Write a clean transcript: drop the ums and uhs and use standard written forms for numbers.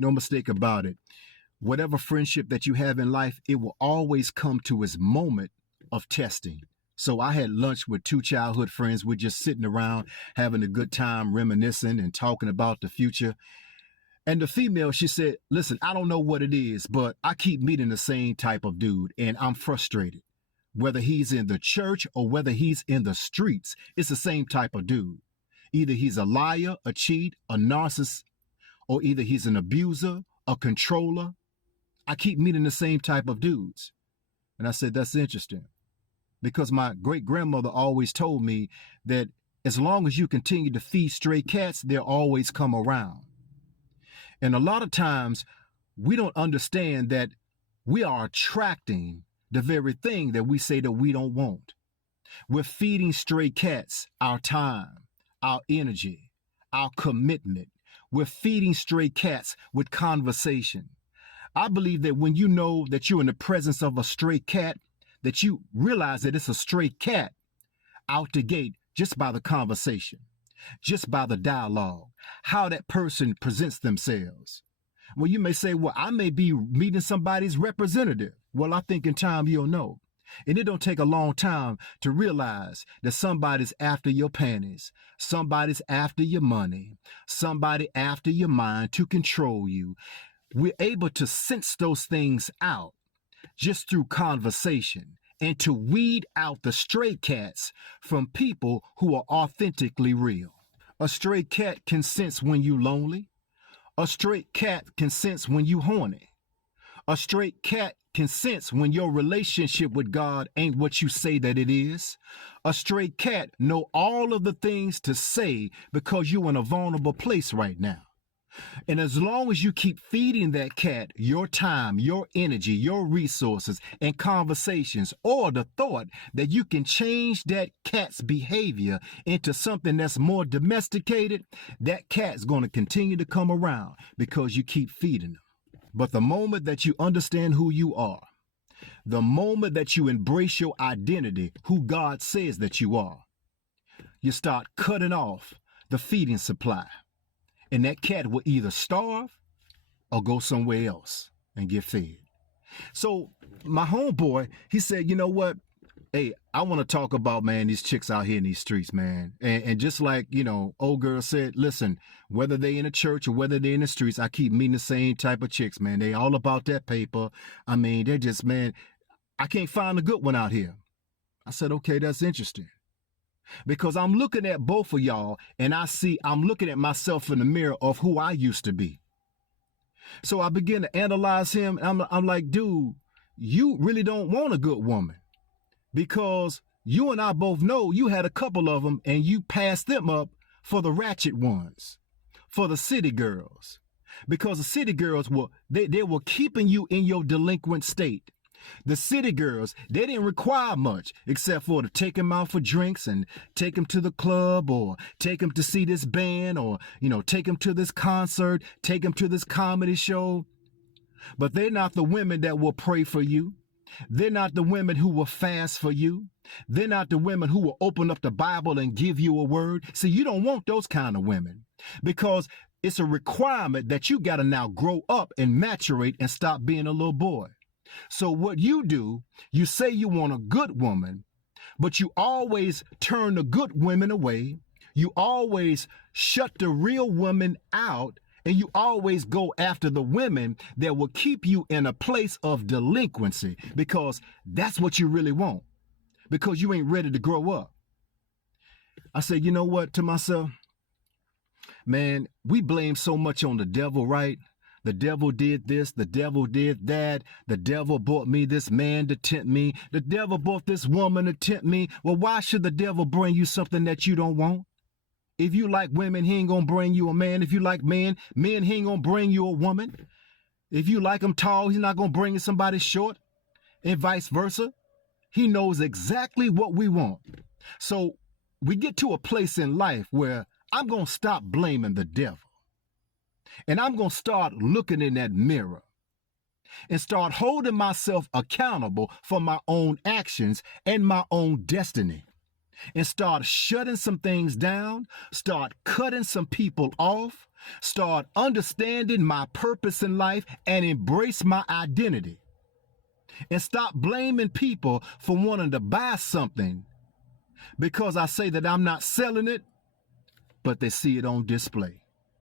No mistake about it. Whatever friendship that you have in life, it will always come to its moment of testing. So I had lunch with two childhood friends. We're just sitting around having a good time, reminiscing and talking about the future. And the female, she said, listen, I don't know what it is, but I keep meeting the same type of dude and I'm frustrated. Whether he's in the church or whether he's in the streets, it's the same type of dude. Either he's a liar, a cheat, a narcissist, or either he's an abuser, a controller. I keep meeting the same type of dudes. And I said, that's interesting. Because my great grandmother always told me that as long as you continue to feed stray cats, they'll always come around. And a lot of times we don't understand that we are attracting the very thing that we say that we don't want. We're feeding stray cats our time, our energy, our commitment. We're feeding stray cats with conversation. I believe that when you know that you're in the presence of a stray cat, that you realize that it's a stray cat out the gate just by the conversation, just by the dialogue, how that person presents themselves. Well, you may say, well, I may be meeting somebody's representative. Well, I think in time you'll know. And it don't take a long time to realize that somebody's after your panties, somebody's after your money, somebody after your mind to control you. We're able to sense those things out just through conversation and to weed out the stray cats from people who are authentically real. A stray cat can sense when you lonely. A stray cat can sense when you horny. A stray cat can sense when your relationship with God ain't what you say that it is. A stray cat know all of the things to say because you're in a vulnerable place right now. And as long as you keep feeding that cat your time, your energy, your resources, and conversations, or the thought that you can change that cat's behavior into something that's more domesticated, that cat's going to continue to come around because you keep feeding them. But the moment that you understand who you are, the moment that you embrace your identity, who God says that you are, you start cutting off the feeding supply. And that cat will either starve or go somewhere else and get fed. So my homeboy, he said, you know what? Hey, I want to talk about, man, these chicks out here in these streets, man. And just like, old girl said, listen, whether they in a church or whether they in the streets, I keep meeting the same type of chicks, man. They all about that paper. I mean, they're just, man, I can't find a good one out here. I said, okay, that's interesting. Because I'm looking at both of y'all and I'm looking at myself in the mirror of who I used to be. So I begin to analyze him. And I'm like, dude, you really don't want a good woman because you and I both know you had a couple of them and you passed them up for the ratchet ones, for the city girls, because the city girls they were keeping you in your delinquent state. The city girls, they didn't require much except for to take them out for drinks and take them to the club or take them to see this band or, take them to this concert, take them to this comedy show. But they're not the women that will pray for you. They're not the women who will fast for you. They're not the women who will open up the Bible and give you a word. See, you don't want those kind of women because it's a requirement that you got to now grow up and maturate and stop being a little boy. So what you do, you say you want a good woman, but you always turn the good women away. You always shut the real women out, and you always go after the women that will keep you in a place of delinquency because that's what you really want, because you ain't ready to grow up. I said, you know what, to myself, man, we blame so much on the devil, right? The devil did this, the devil did that, the devil brought me this man to tempt me, the devil brought this woman to tempt me. Well, why should the devil bring you something that you don't want? If you like women, he ain't gonna bring you a man. If you like men, he ain't gonna bring you a woman. If you like him tall, he's not gonna bring you somebody short, and vice versa. He knows exactly what we want. So we get to a place in life where I'm gonna stop blaming the devil. And I'm going to start looking in that mirror and start holding myself accountable for my own actions and my own destiny. and start shutting some things down, start cutting some people off, start understanding my purpose in life and embrace my identity. And stop blaming people for wanting to buy something because I say that I'm not selling it, but they see it on display.